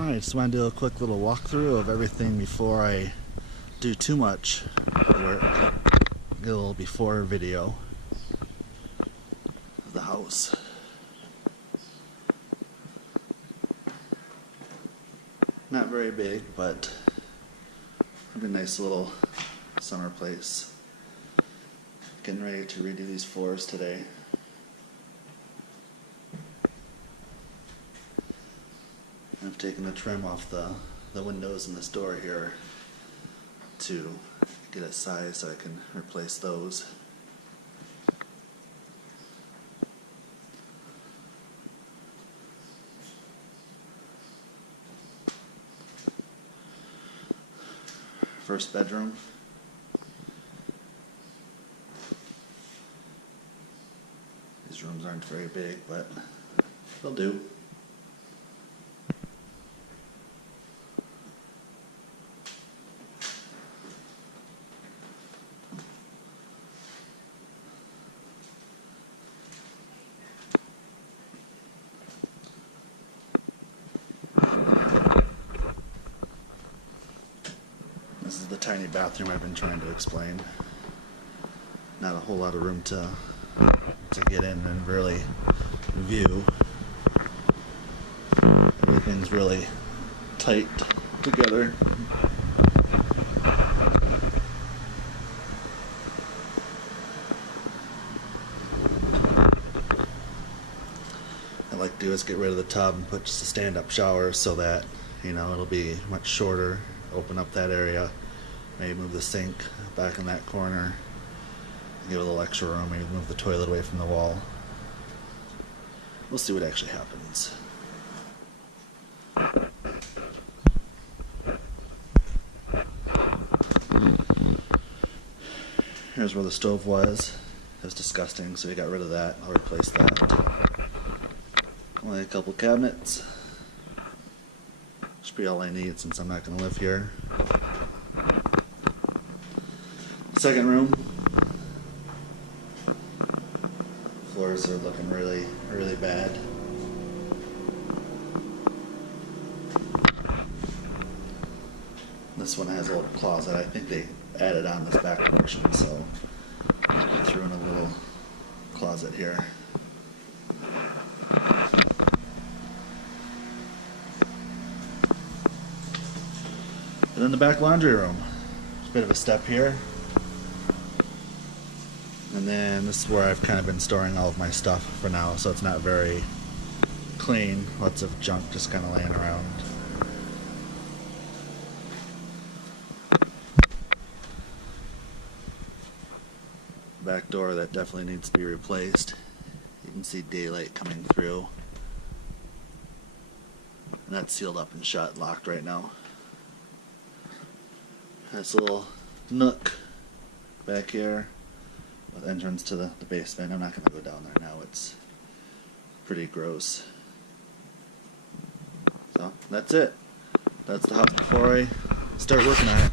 Alright, just want to do a quick little walkthrough of everything before I do too much work. Get a little before video of the house. Not very big, but it'll be a nice little summer place. Getting ready to redo these floors today. I've taken the trim off the windows in this door here to get it sized so I can replace those. First bedroom. These rooms aren't very big, but they'll do. This is the tiny bathroom I've been trying to explain. Not a whole lot of room to get in and really view. Everything's really tight together. What I like to do is get rid of the tub and put just a stand-up shower so that, you know, it'll be much shorter. Open up that area, maybe move the sink back in that corner, give it a little extra room, maybe move the toilet away from the wall. We'll see what actually happens. Here's where the stove was. It was disgusting, so we got rid of that. I'll replace that. Only a couple cabinets. Should be all I need since I'm not going to live here. Second room. Floors are looking really, really bad. This one has a little closet. I think they added on this back portion, so I threw in a little closet here. And then the back laundry room. There's a bit of a step here. And then this is where I've kind of been storing all of my stuff for now, so it's not very clean. Lots of junk just kind of laying around. Back door that definitely needs to be replaced. You can see daylight coming through. And that's sealed up and shut, locked right now. Nice little nook back here with entrance to the basement. I'm not going to go down there now. It's pretty gross. So that's it. That's the house before I start working on it.